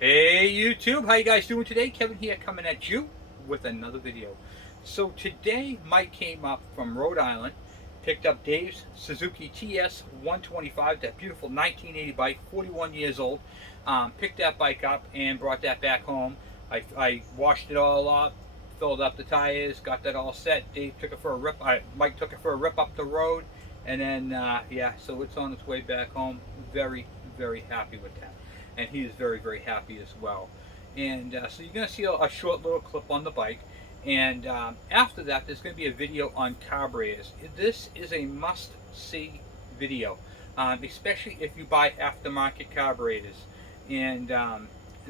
Hey YouTube, how you guys doing today? Kevin here coming at you with another video. So today Mike came up from Rhode Island, picked up Dave's Suzuki TS 125, that beautiful 1980 bike, 41 years old. Picked that bike up and brought that back home. I washed it all up, filled up the tires, got that all set. Dave took it for a rip. Mike took it for a rip up the road, and then yeah, so it's on its way back home. Very, very happy with that. And he is very, very happy as well. And so you're going to see a short little clip on the bike, and after that there's going to be a video on carburetors. This is a must-see video, especially if you buy aftermarket carburetors. And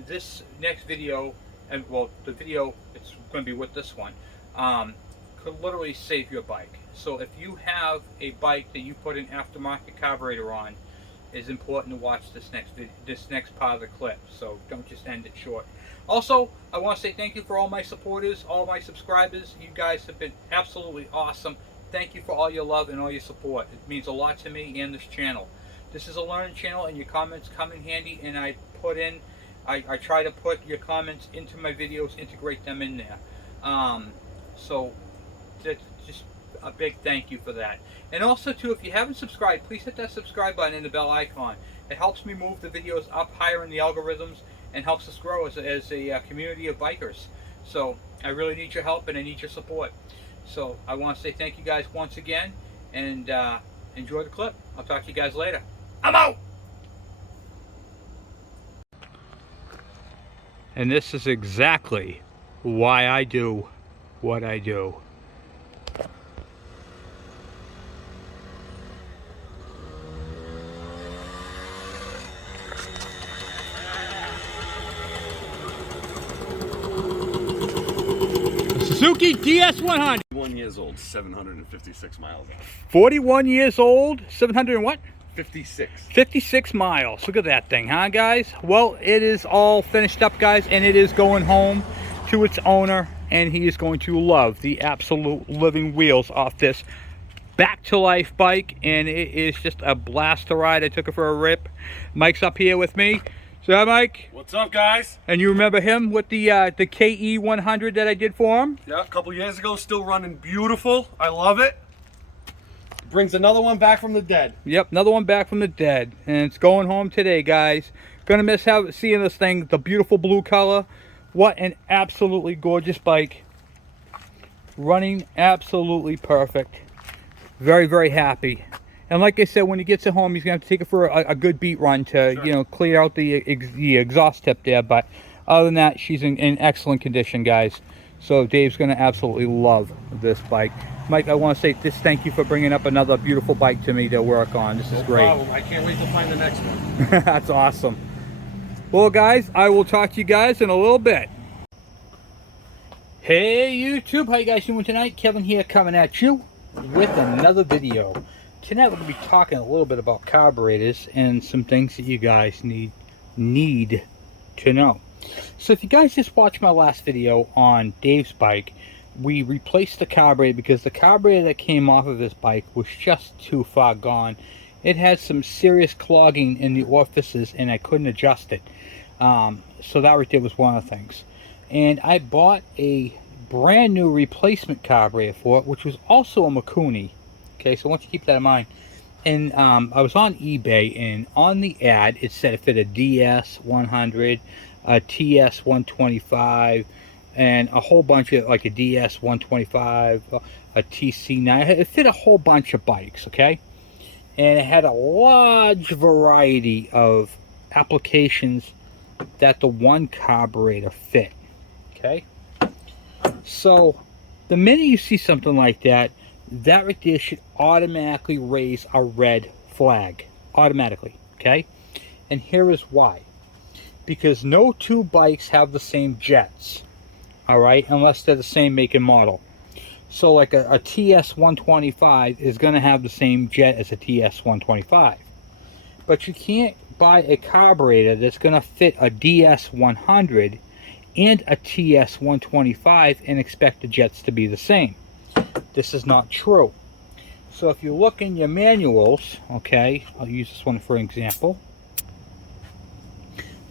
this next video, and well, the video it's going to be with this one, could literally save your bike. So if you have a bike that you put an aftermarket carburetor on, is important to watch this next part of the clip, so don't just end it short. Also, I want to say thank you for all my supporters, all my subscribers. You guys have been absolutely awesome. Thank you for all your love and all your support. It means a lot to me and this channel. This is a learning channel, and your comments come in handy, and I try to put your comments into my videos, integrate them in there. So that's just a big thank you for that. And also too, if you haven't subscribed, please hit that subscribe button and the bell icon. It helps me move the videos up higher in the algorithms and helps us grow as a community of bikers. So I really need your help and I need your support. So I want to say thank you guys once again, and enjoy the clip. I'll talk to you guys later. I'm out! And this is exactly why I do what I do. Suzuki TS100. 41 years old, 756 miles. 41 years old, 700 and what? 56. 56 miles. Look at that thing, huh, guys? Well, it is all finished up, guys, and it is going home to its owner, and he is going to love the absolute living wheels off this back to life bike, and it is just a blast to ride. I took it for a rip. Mike's up here with me. So hi, Mike. What's up, guys? And you remember him with the KE100 that I did for him? Yeah, a couple years ago, still running beautiful. I love it. Brings another one back from the dead. Yep, another one back from the dead, and it's going home today, guys. Gonna miss seeing this thing, the beautiful blue color. What an absolutely gorgeous bike. Running absolutely perfect. Very, very happy. And like I said, when he gets it home, he's going to have to take it for a good beat run to, sure, you know, clear out the exhaust tip there. But other than that, she's in excellent condition, guys. So Dave's going to absolutely love this bike. Mike, I want to say thank you for bringing up another beautiful bike to me to work on. This is great. No problem. I can't wait to find the next one. That's awesome. Well, guys, I will talk to you guys in a little bit. Hey, YouTube. How you guys doing tonight? Kevin here coming at you with another video. Tonight we're going to be talking a little bit about carburetors and some things that you guys need to know. So if you guys just watched my last video on Dave's bike, we replaced the carburetor because the carburetor that came off of this bike was just too far gone. It had some serious clogging in the orifices and I couldn't adjust it. So that right there was one of the things. And I bought a brand new replacement carburetor for it, which was also a Mikuni. Okay, so I want you to keep that in mind. And I was on eBay, and on the ad it said it fit a DS100, a TS125, and a whole bunch of, like, a DS125, a TC9. It fit a whole bunch of bikes, okay? And it had a large variety of applications that the one carburetor fit, okay? So the minute you see something like that, that right there should automatically raise a red flag. Automatically, okay? And here is why. Because no two bikes have the same jets, alright? Unless they're the same make and model. So like a TS125 is going to have the same jet as a TS125. But you can't buy a carburetor that's going to fit a DS100 and a TS125 and expect the jets to be the same. This is not true. So if you look in your manuals, okay, I'll use this one for example.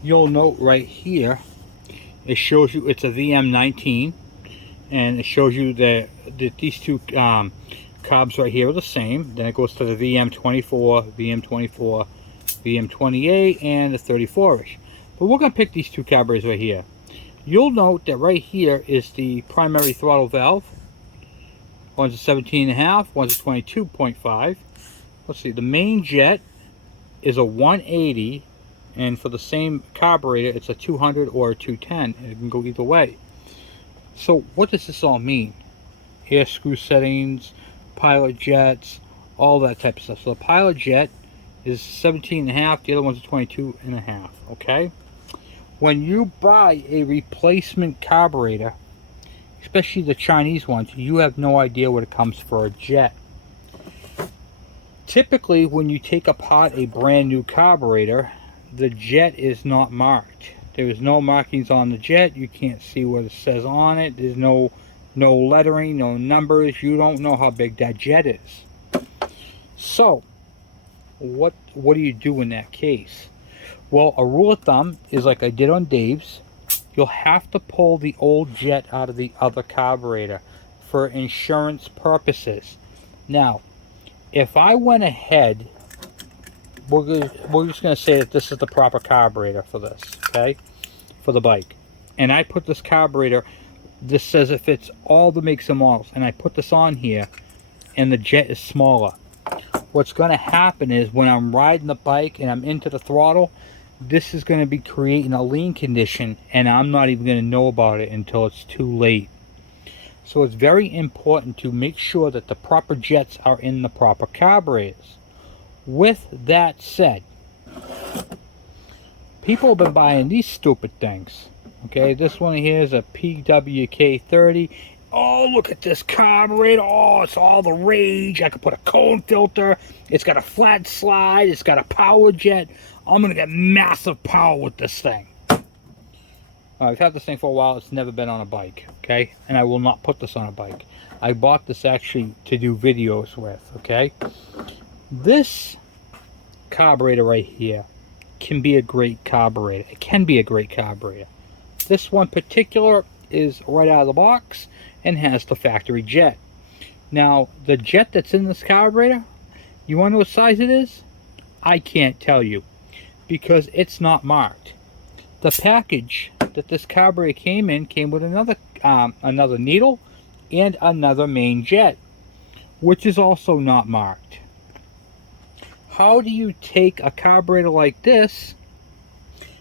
you'll note right here, it shows you it's a VM19, and it shows you that these two carbs right here are the same. Then it goes to the VM24, VM24, VM28, and the 34-ish. But we're going to pick these two carburetors right here. You'll note that right here is the primary throttle valve. One's a 17.5, one's a 22.5. Let's see, the main jet is a 180, and for the same carburetor, it's a 200 or a 210. It can go either way. So what does this all mean? Air screw settings, pilot jets, all that type of stuff. So the pilot jet is 17.5, the other one's a 22.5, okay? When you buy a replacement carburetor, especially the Chinese ones, you have no idea what it comes for a jet. Typically, when you take apart a brand new carburetor, the jet is not marked. There is no markings on the jet. You can't see what it says on it. There's no lettering, no numbers. You don't know how big that jet is. So, what do you do in that case? Well, a rule of thumb is like I did on Dave's. You'll have to pull the old jet out of the other carburetor for insurance purposes. Now, if I went ahead, we're just going to say that this is the proper carburetor for this, okay, for the bike. And I put this carburetor, this says it fits all the makes and models, and I put this on here, and the jet is smaller. What's going to happen is when I'm riding the bike and I'm into the throttle, this is going to be creating a lean condition, and I'm not even going to know about it until it's too late. So it's very important to make sure that the proper jets are in the proper carburetors. With that said, people have been buying these stupid things. Okay, this one here is a PWK30. Oh, look at this carburetor. Oh, it's all the rage. I could put a cone filter. It's got a flat slide. It's got a power jet. I'm going to get massive power with this thing. I've had this thing for a while. It's never been on a bike, okay? And I will not put this on a bike. I bought this actually to do videos with, okay? This carburetor right here can be a great carburetor. It can be a great carburetor. This one particular is right out of the box and has the factory jet. Now, the jet that's in this carburetor, you want to know what size it is? I can't tell you because it's not marked. The package that this carburetor came in came with another needle and another main jet, which is also not marked. How do you take a carburetor like this,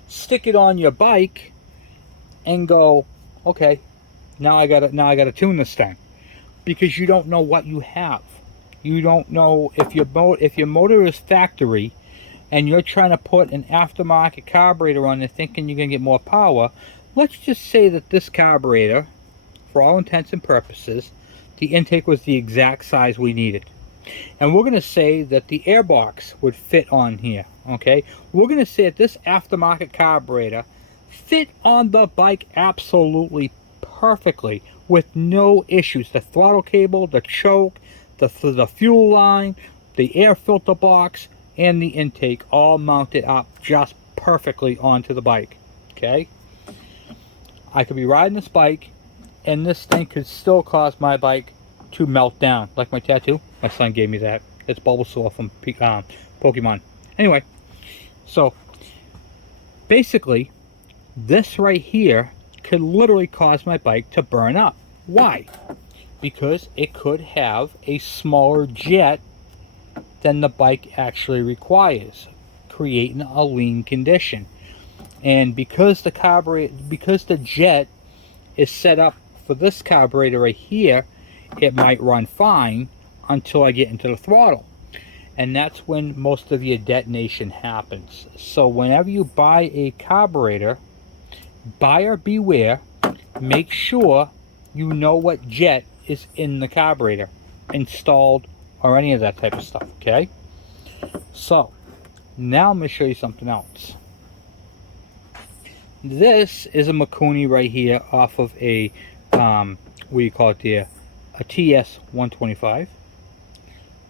stick it on your bike, and go, okay, now I gotta tune this thing? Because you don't know what you have. You don't know if your motor is factory and you're trying to put an aftermarket carburetor on there thinking you're going to get more power. Let's just say that this carburetor, for all intents and purposes, the intake was the exact size we needed. And we're going to say that the airbox would fit on here, okay? We're going to say that this aftermarket carburetor fit on the bike absolutely perfectly with no issues. The throttle cable, the choke, the fuel line, the air filter box, and the intake all mounted up just perfectly onto the bike, okay? I could be riding this bike and this thing could still cause my bike to melt down, like my tattoo. My son gave me that. It's Bulbasaur from Pokemon. Anyway, so basically this right here could literally cause my bike to burn up. Why? Because it could have a smaller jet than the bike actually requires, creating a lean condition. And because the jet is set up for this carburetor right here, it might run fine until I get into the throttle, and that's when most of your detonation happens. So whenever you buy a carburetor, buyer beware. Make sure you know what jet is in the carburetor installed or any of that type of stuff, okay? So now I'm going to show you something else. This is a Mikuni right here off of a what do you call it there, a TS125.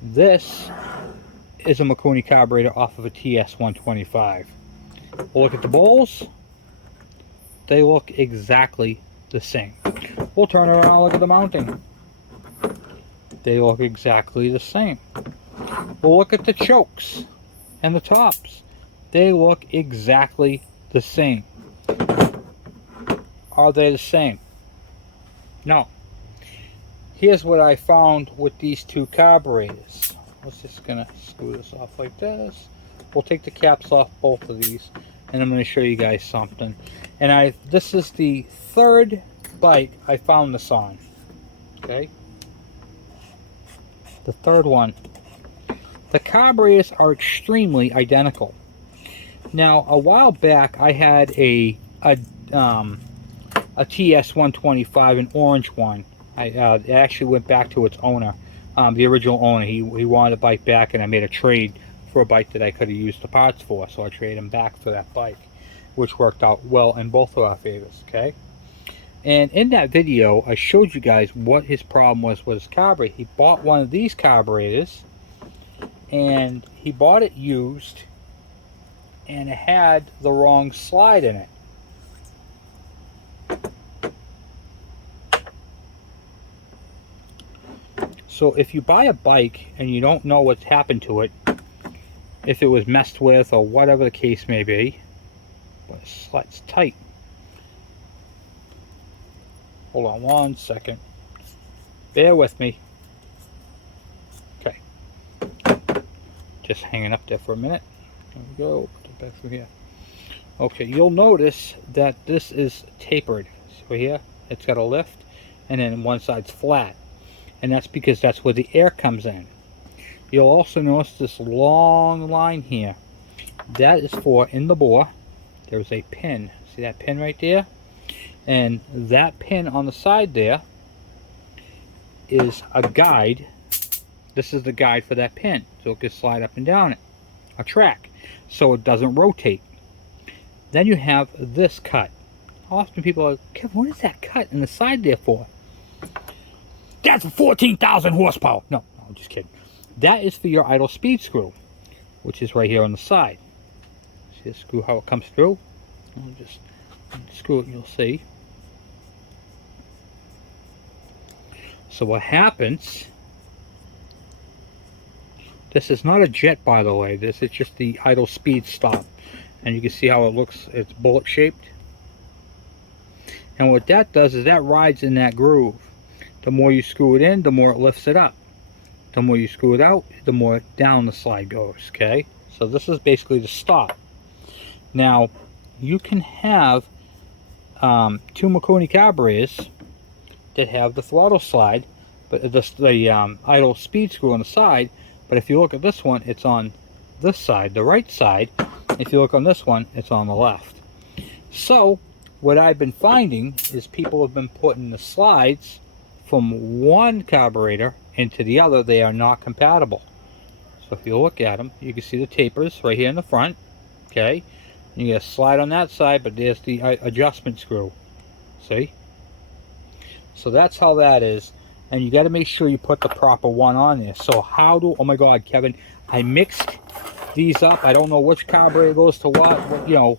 This is a Mikuni carburetor off of a TS125. We'll look at the bowls. They look exactly the same. We'll turn around and look at the mounting. They look exactly the same. We'll look at the chokes and the tops. They look exactly the same. Are they the same? No. Here's what I found with these two carburetors. I'm just gonna screw this off like this. We'll take the caps off both of these, and I'm gonna show you guys something. And this is the third bike I found this on. Okay? The third one. The carburetors are extremely identical. Now, a while back, I had a TS125, an orange one. It actually went back to its owner, the original owner. He wanted the bike back, and I made a trade for a bike that I could have used the parts for. So I traded him back for that bike, which worked out well in both of our favors. Okay. And in that video, I showed you guys what his problem was with his carburetor. He bought one of these carburetors, and he bought it used, and it had the wrong slide in it. So if you buy a bike and you don't know what's happened to it, if it was messed with or whatever the case may be, but it's tight. Hold on one second. Bear with me. Okay. Just hanging up there for a minute. There we go. Put it back through here. Okay, you'll notice that this is tapered. So here, it's got a lift, and then one side's flat. And that's because that's where the air comes in. You'll also notice this long line here. That is for, in the bore, there's a pin. See that pin right there? And that pin on the side there is a guide. This is the guide for that pin. So it can slide up and down it. A track. So it doesn't rotate. Then you have this cut. Often people are like, Kevin, what is that cut in the side there for? That's for 14,000 horsepower. No, I'm just kidding. That is for your idle speed screw, which is right here on the side. See the screw, how it comes through? I'll just screw it and you'll see. So what happens, this is not a jet, by the way. This is just the idle speed stop. And you can see how it looks. It's bullet shaped. And what that does is that rides in that groove. The more you screw it in, the more it lifts it up. The more you screw it out, the more down the slide goes, okay? So this is basically the stop. Now, you can have two Mikuni carburetors that have the throttle slide, but the idle speed screw on the side. But if you look at this one, it's on this side, the right side. If you look on this one, it's on the left. So, what I've been finding is people have been putting the slides from one carburetor into the other. They are not compatible. So if you look at them, you can see the tapers right here in the front. Okay, and you got a slide on that side, but there's the adjustment screw. See? So that's how that is. And you got to make sure you put the proper one on there. So how do, oh my God, Kevin, I mixed these up. I don't know which carburetor goes to what, you know,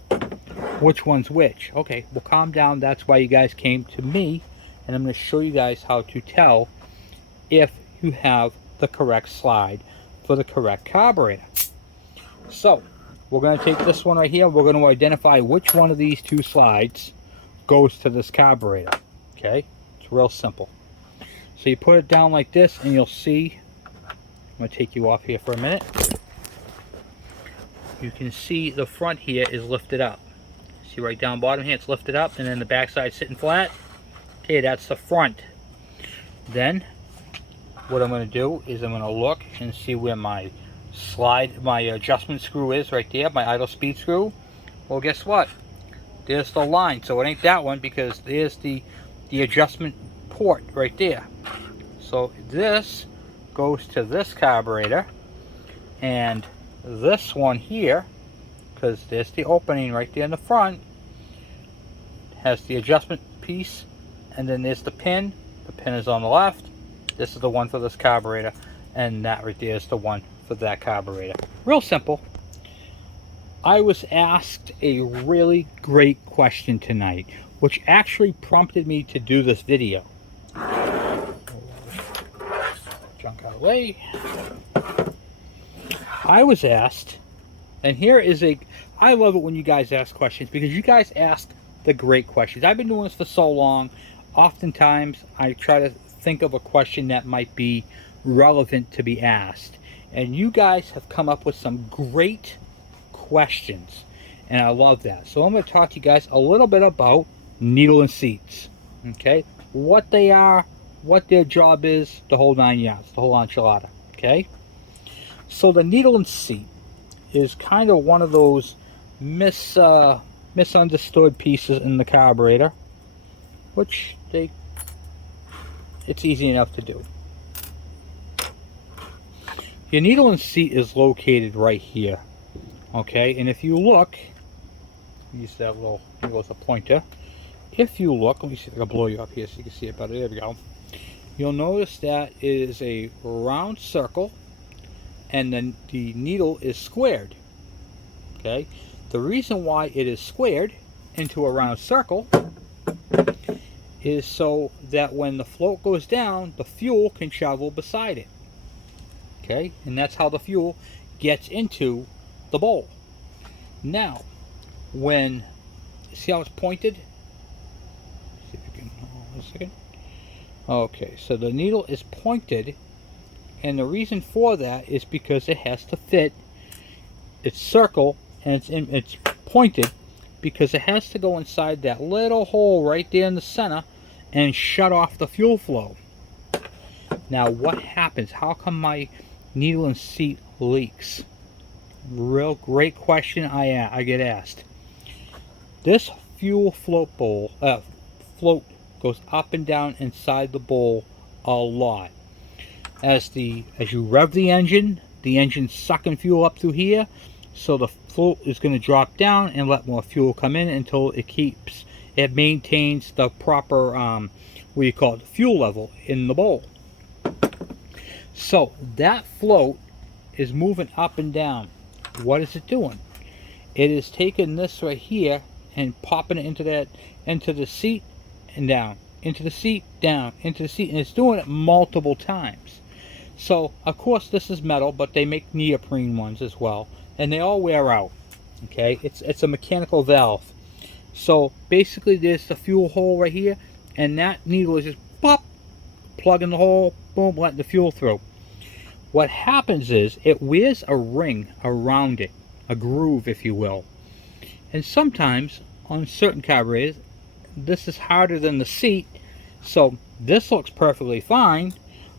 which one's which. Okay, well, calm down. That's why you guys came to me. And I'm going to show you guys how to tell if you have the correct slide for the correct carburetor. So, we're going to take this one right here. We're going to identify which one of these two slides goes to this carburetor. Okay? It's real simple. So you put it down like this and you'll see, I'm going to take you off here for a minute. You can see the front here is lifted up. See right down bottom here, it's lifted up, and then the back side sitting flat. Okay, that's the front. Then what I'm going to do is I'm going to look and see where my slide, my adjustment screw is right there, my idle speed screw. Well, guess what? There's the line. So it ain't that one, because there's the adjustment port right there. So this goes to this carburetor, and this one here, because there's the opening right there in the front, has the adjustment piece. And then there's the pin. The pin is on the left. This is the one for this carburetor. And that right there is the one for that carburetor. Real simple. I was asked a really great question tonight, which actually prompted me to do this video. Junk out of the way. I was asked, and here is I love it when you guys ask questions, because you guys ask the great questions. I've been doing this for so long. Oftentimes, I try to think of a question that might be relevant to be asked. And you guys have come up with some great questions, and I love that. So I'm going to talk to you guys a little bit about needle and seats. Okay, what they are, what their job is, the whole 9 yards, the whole enchilada. Okay, so the needle and seat is kind of one of those misunderstood pieces in the carburetor, which it's easy enough to do. Your needle and seat is located right here. Okay, and if you look, use that little angle as a pointer. If you look, let me see if I can blow you up here so you can see it better. There we go. You'll notice that it is a round circle, and then the needle is squared. Okay, the reason why it is squared into a round circle is so that when the float goes down, the fuel can travel beside it. Okay, and that's how the fuel gets into the bowl. Now, when, see how it's pointed? See if you can, hold on a second. Okay, so the needle is pointed, and the reason for that is because it has to fit its circle, and it's pointed because it has to go inside that little hole right there in the center and shut off the fuel flow. Now, what happens? How come my needle and seat leaks? Real great question I get asked. This fuel float goes up and down inside the bowl a lot. As you rev the engine's sucking fuel up through here, so the float is going to drop down and let more fuel come in until it maintains the proper fuel level in the bowl. So that float is moving up and down. What is it doing? It is taking this right here and popping it into the seat and down, into the seat, down, into the seat, and it's doing it multiple times. So of course this is metal, but they make neoprene ones as well, and they all wear out. Okay, it's a mechanical valve. So basically there's the fuel hole right here, and that needle is just pop, plugging the hole, boom, letting the fuel through. What happens is it wears a ring around it, a groove if you will. And sometimes on certain carburetors, this is harder than the seat, so this looks perfectly fine,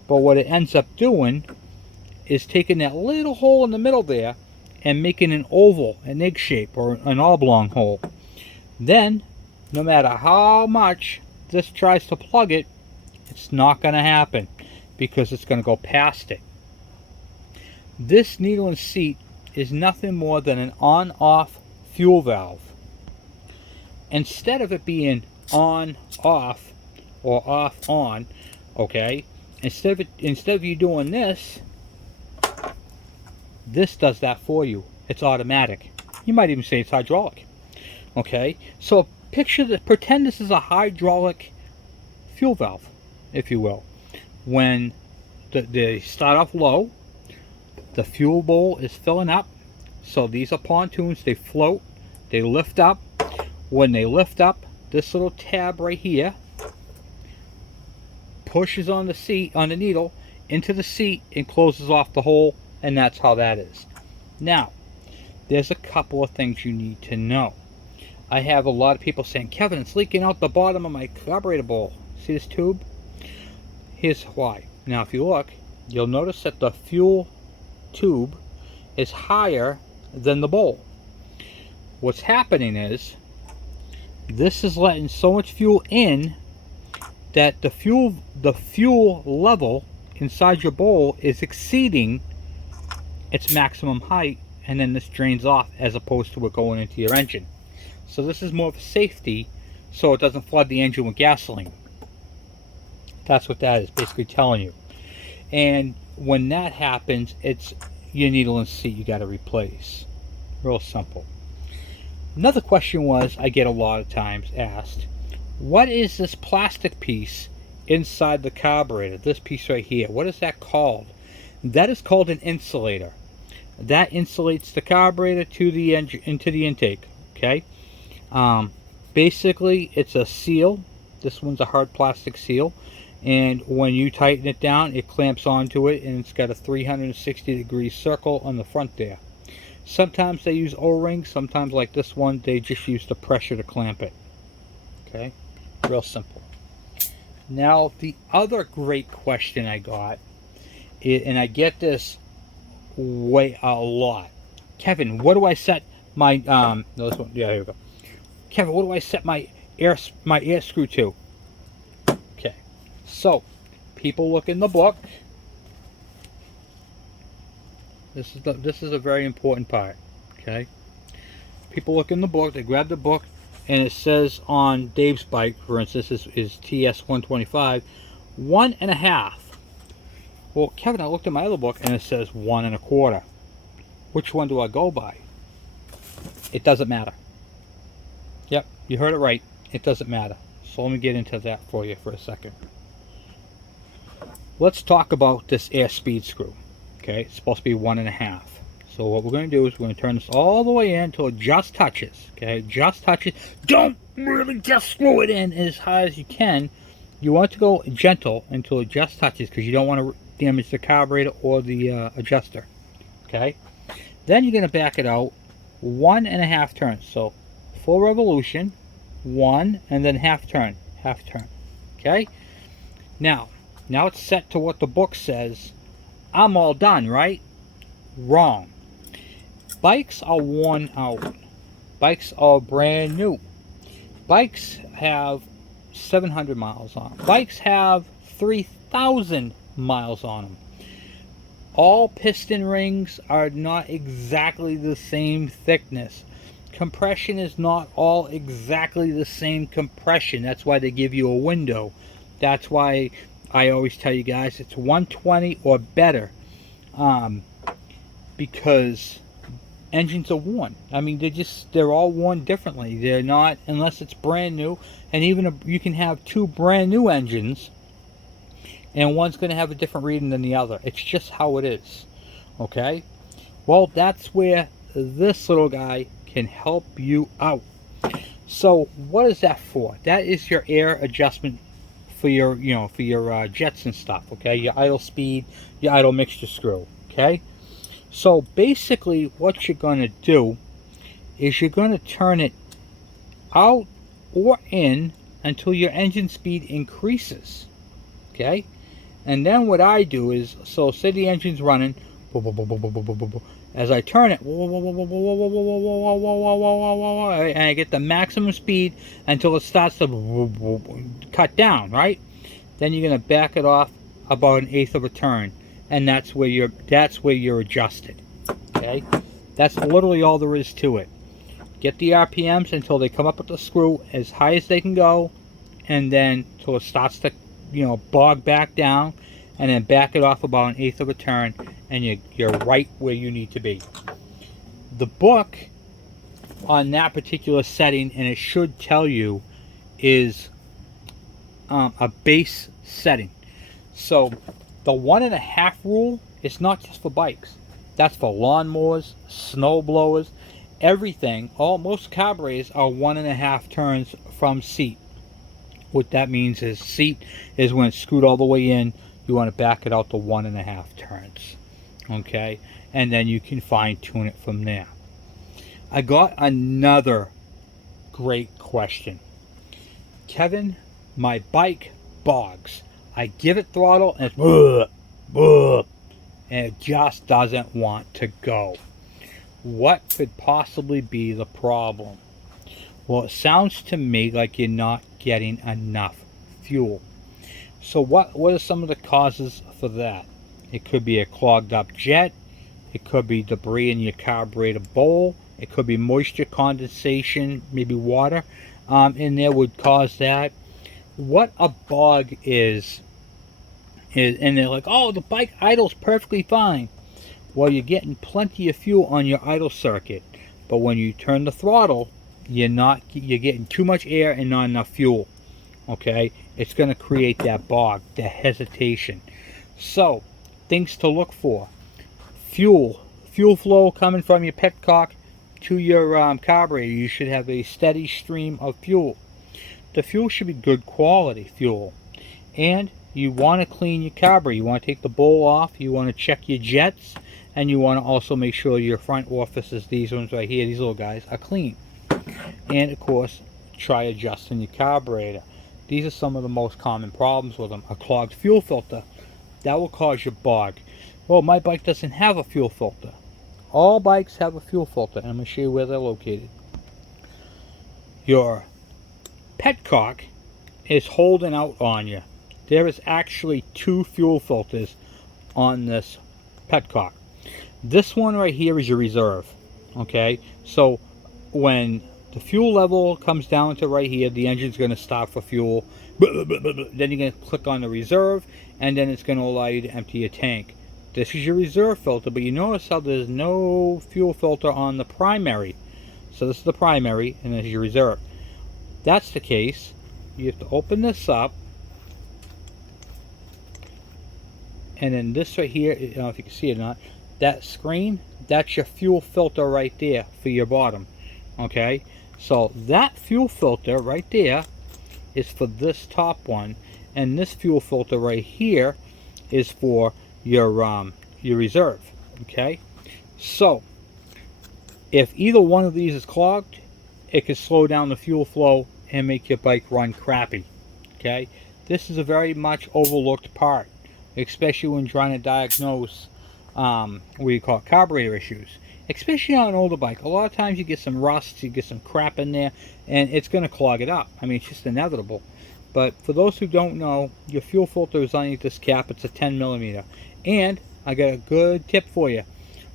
but what it ends up doing is taking that little hole in the middle there and making an oval, an egg shape, or an oblong hole. Then, no matter how much this tries to plug it, it's not going to happen because it's going to go past it. This needle and seat is nothing more than an on-off fuel valve. Instead of it being on-off or off-on, okay, instead of you doing this does that for you. It's automatic. You might even say it's hydraulic. Okay, so pretend this is a hydraulic fuel valve, if you will. When they start off low, the fuel bowl is filling up. So these are pontoons, they float, they lift up. When they lift up, this little tab right here pushes on the seat, on the needle, into the seat and closes off the hole, and that's how that is. Now, there's a couple of things you need to know. I have a lot of people saying, Kevin, it's leaking out the bottom of my carburetor bowl. See this tube? Here's why. Now, if you look, you'll notice that the fuel tube is higher than the bowl. What's happening is this is letting so much fuel in that the fuel level inside your bowl is exceeding its maximum height, and then this drains off as opposed to it going into your engine. So this is more of a safety, so it doesn't flood the engine with gasoline. That's what that is basically telling you. And when that happens, it's your needle and seat you got to replace. Real simple. Another question was, I get a lot of times asked, what is this plastic piece inside the carburetor? This piece right here, what is that called? That is called an insulator. That insulates the carburetor to the engine, into the intake. Okay. Basically, it's a seal. This one's a hard plastic seal, and when you tighten it down, it clamps onto it, and it's got a 360-degree circle on the front there. Sometimes they use O-rings. Sometimes, like this one, they just use the pressure to clamp it. Okay, real simple. Now, the other great question I got, and I get this way a lot. Kevin, what do I set my no, this one, yeah, here we go. Kevin, what do I set my air screw to? Okay, so people look in the book. This is a very important part. Okay, people look in the book. They grab the book, and it says on Dave's bike, for instance, is TS125, 1.5. Well, Kevin, I looked at my other book, and it says 1 1/4. Which one do I go by? It doesn't matter. Yep, you heard it right. It doesn't matter. So let me get into that for you for a second. Let's talk about this air speed screw. Okay, it's supposed to be 1.5. So what we're going to do is we're going to turn this all the way in until it just touches. Okay, just touches. Don't really just screw it in as high as you can. You want it to go gentle until it just touches, because you don't want to damage the carburetor or the adjuster. Okay, then you're going to back it out 1.5 turns. So full revolution, 1, and then half turn. Okay, now it's set to what the book says. I'm all done, right? Wrong. Bikes are worn out. Bikes are brand new. Bikes have 700 miles on them. Bikes have 3,000 miles on them. All piston rings are not exactly the same thickness. Compression is not all exactly the same compression. That's why they give you a window. That's why I always tell you guys it's 120 or better, because engines are worn. I mean, they're all worn differently. They're not, unless it's brand new. And even you can have 2 brand new engines, and one's going to have a different reading than the other. It's just how it is. Okay? Well, that's where this little guy can help you out. So what is that for? That is your air adjustment for your, for your jets and stuff. Okay, your idle speed, your idle mixture screw. Okay, so basically what you're going to do is you're going to turn it out or in until your engine speed increases. Okay, and then what I do is, so say the engine's running, as I turn it, and I get the maximum speed until it starts to cut down, right? Then you're going to back it off about 1/8 of a turn, and that's where you're adjusted. Okay, that's literally all there is to it. Get the RPMs until they come up with the screw as high as they can go, and then till it starts to bog back down, and then back it off about 1/8 of a turn, and you're right where you need to be. The book on that particular setting, and it should tell you, is a base setting. So the 1.5 rule is not just for bikes. That's for lawnmowers, snow blowers, everything. Most carburetors are 1.5 turns from seat. What that means is seat is when it's screwed all the way in, you want to back it out to 1.5 turns. Okay, and then you can fine tune it from there. I got another great question. Kevin, my bike bogs. I give it throttle and it's and it just doesn't want to go. What could possibly be the problem? Well, it sounds to me like you're not getting enough fuel. So what are some of the causes for that? It could be a clogged up jet. It could be debris in your carburetor bowl. It could be moisture condensation, maybe water in there would cause that. What a bog is, and they're like, oh, the bike idles perfectly fine. Well, you're getting plenty of fuel on your idle circuit. but when you turn the throttle, you're getting too much air and not enough fuel. Okay, it's going to create that bog, that hesitation. So things to look for: fuel flow coming from your petcock to your carburetor. You should have a steady stream of fuel. The fuel should be good quality fuel, and you want to clean your carburetor. You want to take the bowl off, you want to check your jets, and you want to also make sure your front orifices, these ones right here, these little guys, are clean. And of course, try adjusting your carburetor. These are some of the most common problems with them. A clogged fuel filter, that will cause your bog. Well, my bike doesn't have a fuel filter. All bikes have a fuel filter, and I'm going to show you where they're located. Your petcock is holding out on you. There is actually 2 fuel filters on this petcock. This one right here is your reserve. Okay, so when the fuel level comes down to right here, the engine's going to stop for fuel. Then you're going to click on the reserve, and then it's going to allow you to empty your tank. This is your reserve filter, but you notice how there's no fuel filter on the primary. So this is the primary, and this is your reserve. That's the case. You have to open this up, and then this right here, I don't know if you can see it or not, that screen, that's your fuel filter right there for your bottom. Okay, so that fuel filter right there is for this top one, and this fuel filter right here is for your reserve. Okay, so if either one of these is clogged, it can slow down the fuel flow and make your bike run crappy. Okay, this is a very much overlooked part, especially when trying to diagnose what you call carburetor issues, especially on an older bike. A lot of times you get some rust, you get some crap in there, and it's going to clog it up. I mean, it's just inevitable. But for those who don't know, your fuel filter is underneath this cap. It's a 10mm. And I got a good tip for you.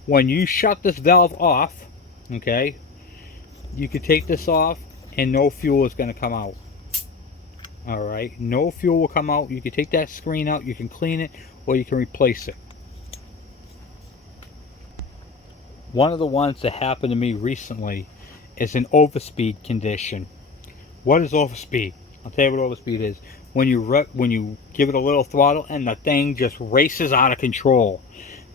When you shut this valve off, okay, you can take this off and no fuel is going to come out. Alright, no fuel will come out. You can take that screen out, you can clean it, or you can replace it. One of the ones that happened to me recently is an overspeed condition. What is overspeed? I'll tell you what overspeed is. When you give it a little throttle and the thing just races out of control.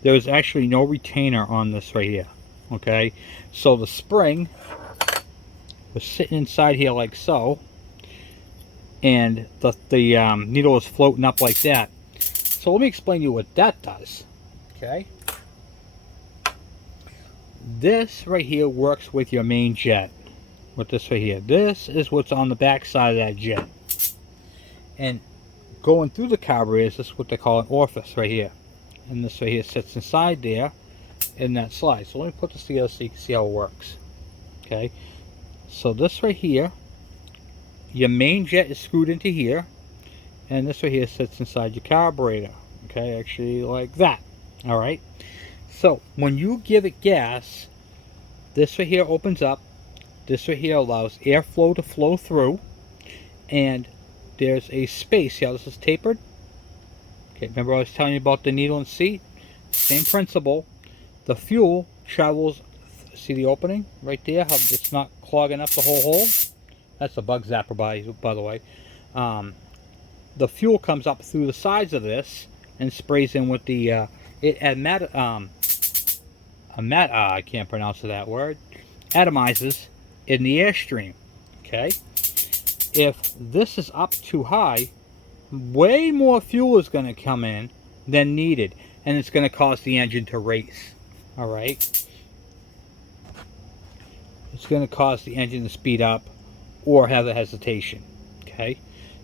There's actually no retainer on this right here. Okay, so the spring was sitting inside here like so, and the needle is floating up like that. So let me explain to you what that does. Okay, this right here works with your main jet. With this right here, this is what's on the back side of that jet, and going through the carburetors, this is what they call an orifice right here, and this right here sits inside there in that slide. So let me put this together so you can see how it works. Okay, so this right here, your main jet is screwed into here, and this right here sits inside your carburetor. Okay, actually like that. All right, so when you give it gas, this right here opens up. This right here allows airflow to flow through, and there's a space. See how this is tapered? Okay, remember I was telling you about the needle and seat? Same principle. The fuel travels, see the opening right there, how it's not clogging up the whole hole? That's a bug zapper, by the way. The fuel comes up through the sides of this and sprays in with the I can't pronounce that word, atomizes in the airstream. Okay, if this is up too high, way more fuel is going to come in than needed, and it's going to cause the engine to race. All right, it's going to cause the engine to speed up or have a hesitation. Okay,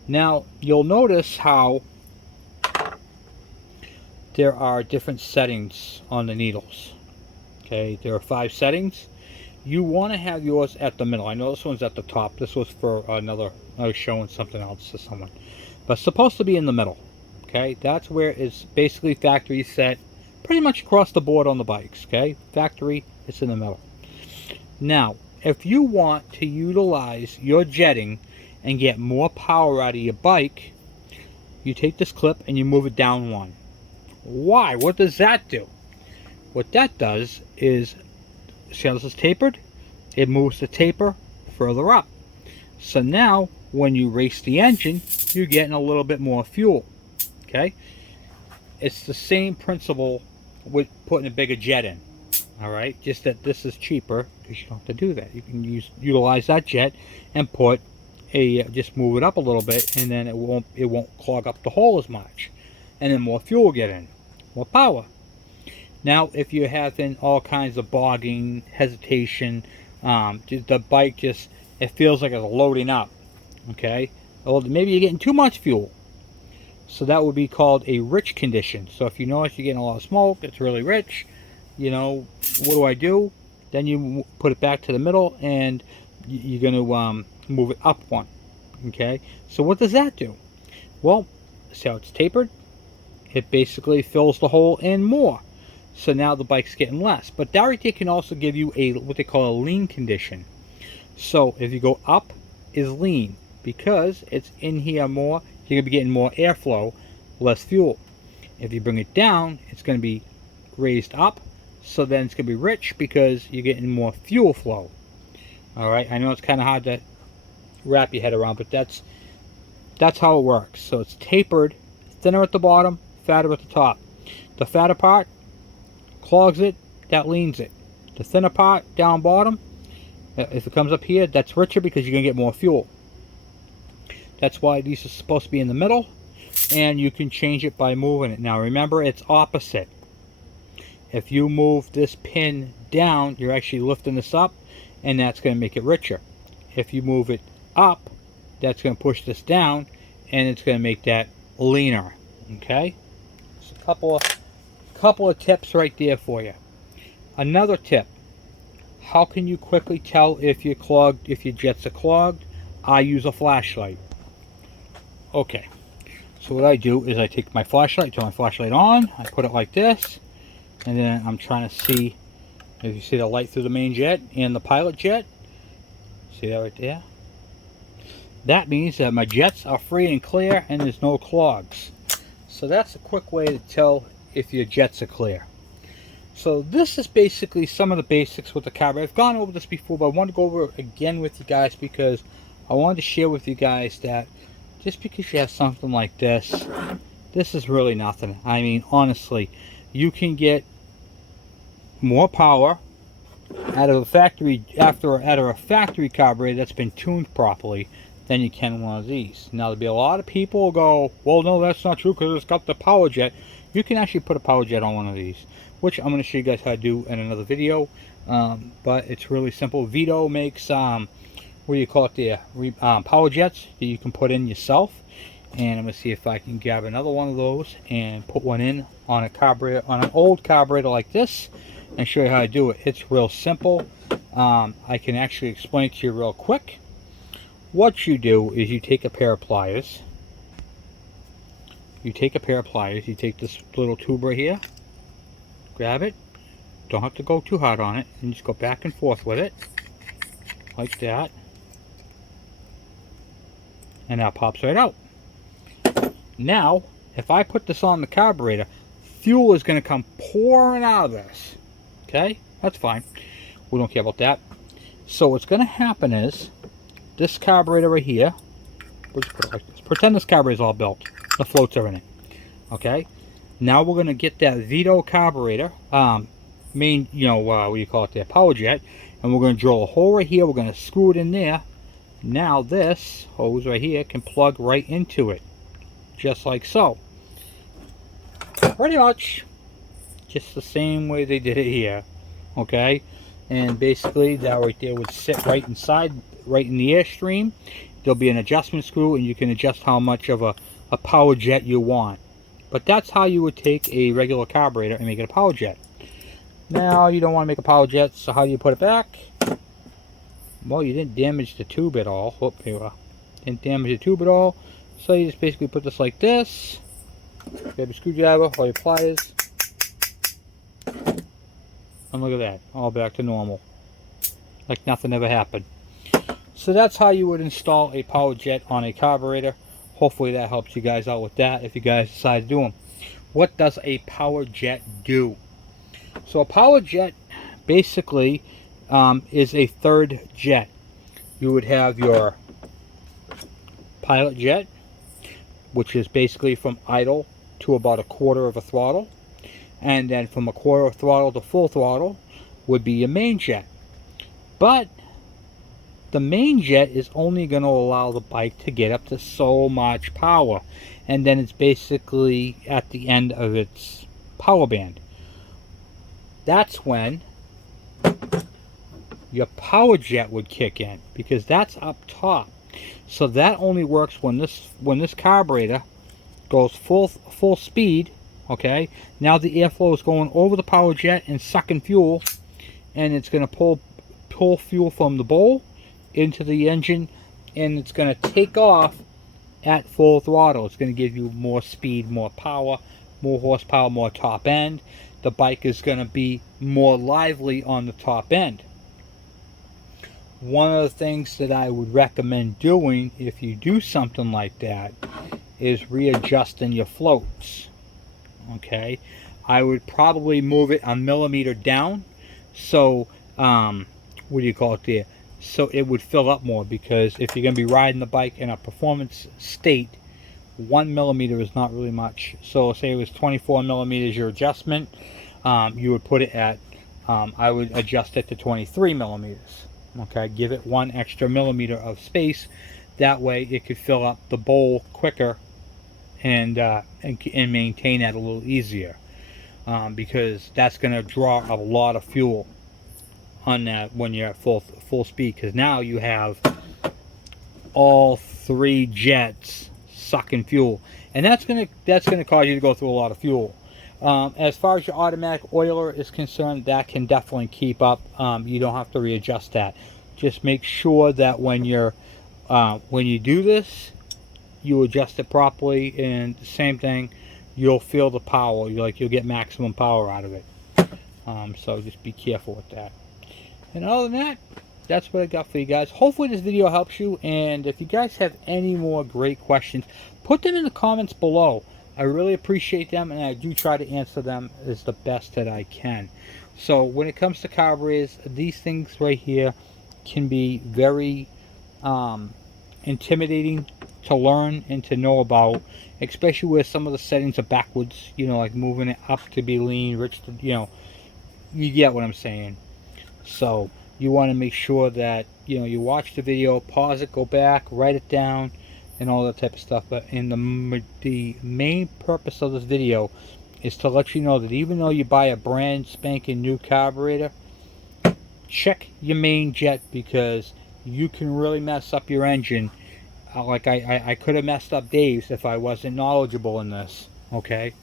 now you'll notice how there are different settings on the needles. Okay, there are 5 settings. You want to have yours at the middle. I know this one's at the top. This was for another, I was showing something else to someone, but it's supposed to be in the middle. Okay, that's where it's basically factory set, pretty much across the board on the bikes. Okay, factory, it's in the middle. Now, if you want to utilize your jetting and get more power out of your bike, you take this clip and you move it down 1. Why? What does that do? What that does is, see how this is tapered? it moves the taper further up. So now when you race the engine, you're getting a little bit more fuel. Okay, it's the same principle with putting a bigger jet in. All right, just that this is cheaper because you don't have to do that. You can utilize that jet and put a just move it up a little bit, and then it won't clog up the hole as much, and then more fuel will get in, more power. Now, if you're having all kinds of bogging, hesitation, the bike just, it feels like it's loading up. Okay, well, maybe you're getting too much fuel. So that would be called a rich condition. So if you notice you're getting a lot of smoke, it's really rich, you know, what do? Then you put it back to the middle, and you're going to move it up one. Okay, so what does that do? Well, see how it's tapered? It basically fills the hole in more. So now the bike's getting less. But that right there can also give you a what they call a lean condition. So if you go up is lean, because it's in here more, you're going to be getting more airflow, less fuel. If you bring it down, it's going to be raised up, so then it's going to be rich because you're getting more fuel flow. Alright, I know it's kind of hard to wrap your head around, but that's how it works. So it's tapered, thinner at the bottom, fatter at the top. The fatter part clogs it, that leans it. The thinner part down bottom, if it comes up here, that's richer because you're going to get more fuel. That's why these are supposed to be in the middle, and you can change it by moving it. Now remember, it's opposite. If you move this pin down, you're actually lifting this up, and that's going to make it richer. If you move it up, that's going to push this down, and it's going to make that leaner. Okay, so a couple of tips right there for you. Another tip: how can you quickly tell if you're clogged, if your jets are clogged? I use a flashlight. Okay, so what I do is I take my flashlight, turn my flashlight on, I put it like this, and then I'm trying to see if you see the light through the main jet and the pilot jet. See that right there? That means that my jets are free and clear and there's no clogs. So that's a quick way to tell if your jets are clear. So this is basically some of the basics with the carburetor. I've gone over this before, but I want to go over it again with you guys because I wanted to share with you guys that just because you have something like this, this is really nothing. I mean, honestly, you can get more power out of a factory out of a factory carburetor that's been tuned properly than you can one of these. Now, there'll be a lot of people who go, well, no, that's not true because it's got the power jet. You can actually put a power jet on one of these, which I'm going to show you guys how to do in another video. But it's really simple. Vito makes what do you call it there? Power jets that you can put in yourself. And I'm going to see if I can grab another one of those and put one in on a carburetor, on an old carburetor like this, and show you how to do it. It's real simple. I can actually explain it to you real quick. What you do is you take a pair of pliers. You take this little tube right here, grab it, don't have to go too hard on it, and just go back and forth with it, like that, and that pops right out. Now, if I put this on the carburetor, fuel is going to come pouring out of this. Okay, that's fine. We don't care about that. So what's going to happen is, this carburetor right here, we'll just put it like this. Pretend this carburetor is all built. The floats are in it. Okay. Now we're going to get that Vito carburetor, main, you know, what do you call it there, power jet, and we're going to drill a hole right here. We're going to screw it in there. Now this hose right here can plug right into it, just like so. Pretty much just the same way they did it here. Okay. And basically that right there would sit right inside, right in the airstream. There'll be an adjustment screw, and you can adjust how much of a power jet you want. But that's how you would take a regular carburetor and make it a power jet. Now you don't want to make a power jet, so how do you put it back? Well, you didn't damage the tube at all. Whoop, here we are. Didn't damage the tube at all. So you just basically put this like this. Grab your screwdriver or your pliers. And look at that, all back to normal. Like nothing ever happened. So that's how you would install a power jet on a carburetor. Hopefully that helps you guys out with that if you guys decide to do them. What does a power jet do? So a power jet, basically, is a third jet. You would have your pilot jet, which is basically from idle to about a quarter of a throttle, and then from a quarter of throttle to full throttle would be your main jet. But the main jet is only going to allow the bike to get up to so much power, and then it's basically at the end of its power band. That's when your power jet would kick in, because that's up top. So that only works when this carburetor goes full speed. Okay, now the airflow is going over the power jet and sucking fuel, and it's going to pull fuel from the bowl into the engine, and it's going to take off at full throttle. It's going to give you more speed, more power, more horsepower, more top end. The bike is going to be more lively on the top end. One of the things that I would recommend doing if you do something like that is readjusting your floats. Okay, I would probably move it a millimeter down, so what do you call it there, so it would fill up more, because if you're going to be riding the bike in a performance state, 1 millimeter is not really much. So say it was 24 millimeters your adjustment, you would put it at I would adjust it to 23 millimeters. Okay, give it 1 extra millimeter of space. That way it could fill up the bowl quicker and maintain that a little easier, because that's going to draw a lot of fuel on that when you're at full speed, because now you have all 3 jets sucking fuel, and that's going to cause you to go through a lot of fuel. As far as your automatic oiler is concerned, that can definitely keep up. You don't have to readjust that. Just make sure that when you do this, you adjust it properly, and the same thing, you'll feel the power. You'll get maximum power out of it. So just be careful with that. And other than that, that's what I got for you guys. Hopefully this video helps you, and if you guys have any more great questions, put them in the comments below. I really appreciate them, and I do try to answer them as the best that I can. So when it comes to carburetors, these things right here can be very intimidating to learn and to know about, especially where some of the settings are backwards, you know, like moving it up to be lean, rich to, you know, you get what I'm saying. So you want to make sure that, you know, you watch the video, pause it, go back, write it down, and all that type of stuff. But in the main purpose of this video is to let you know that even though you buy a brand spanking new carburetor, check your main jet, because you can really mess up your engine. Like I could have messed up Dave's if I wasn't knowledgeable in this. Okay,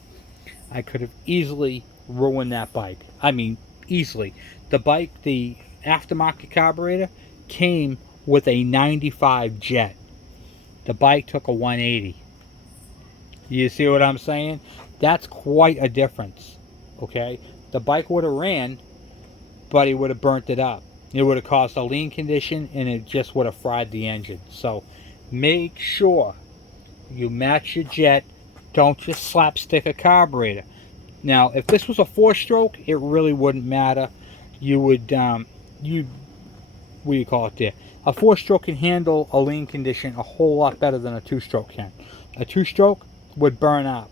I could have easily ruined that bike. I mean, easily. The bike, the aftermarket carburetor, came with a 95 jet. The bike took a 180. You see what I'm saying? That's quite a difference. Okay, the bike would have ran, but it would have burnt it up. It would have caused a lean condition, and it just would have fried the engine. So make sure you match your jet. Don't just slapstick a carburetor. Now, if this was a 4-stroke, it really wouldn't matter. You would, what do you call it there? A 4-stroke can handle a lean condition a whole lot better than a 2-stroke can. A 2-stroke would burn up.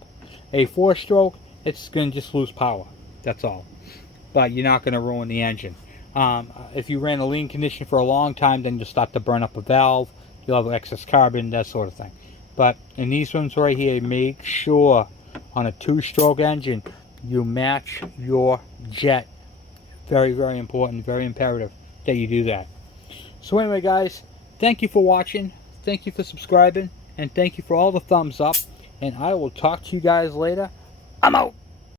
A 4-stroke, it's going to just lose power. That's all. But you're not going to ruin the engine. If you ran a lean condition for a long time, then you'll start to burn up a valve. You'll have excess carbon, that sort of thing. But in these ones right here, make sure on a 2-stroke engine, you match your jet. Very, very important, very imperative that you do that. So anyway, guys, thank you for watching. Thank you for subscribing. And thank you for all the thumbs up. And I will talk to you guys later. I'm out.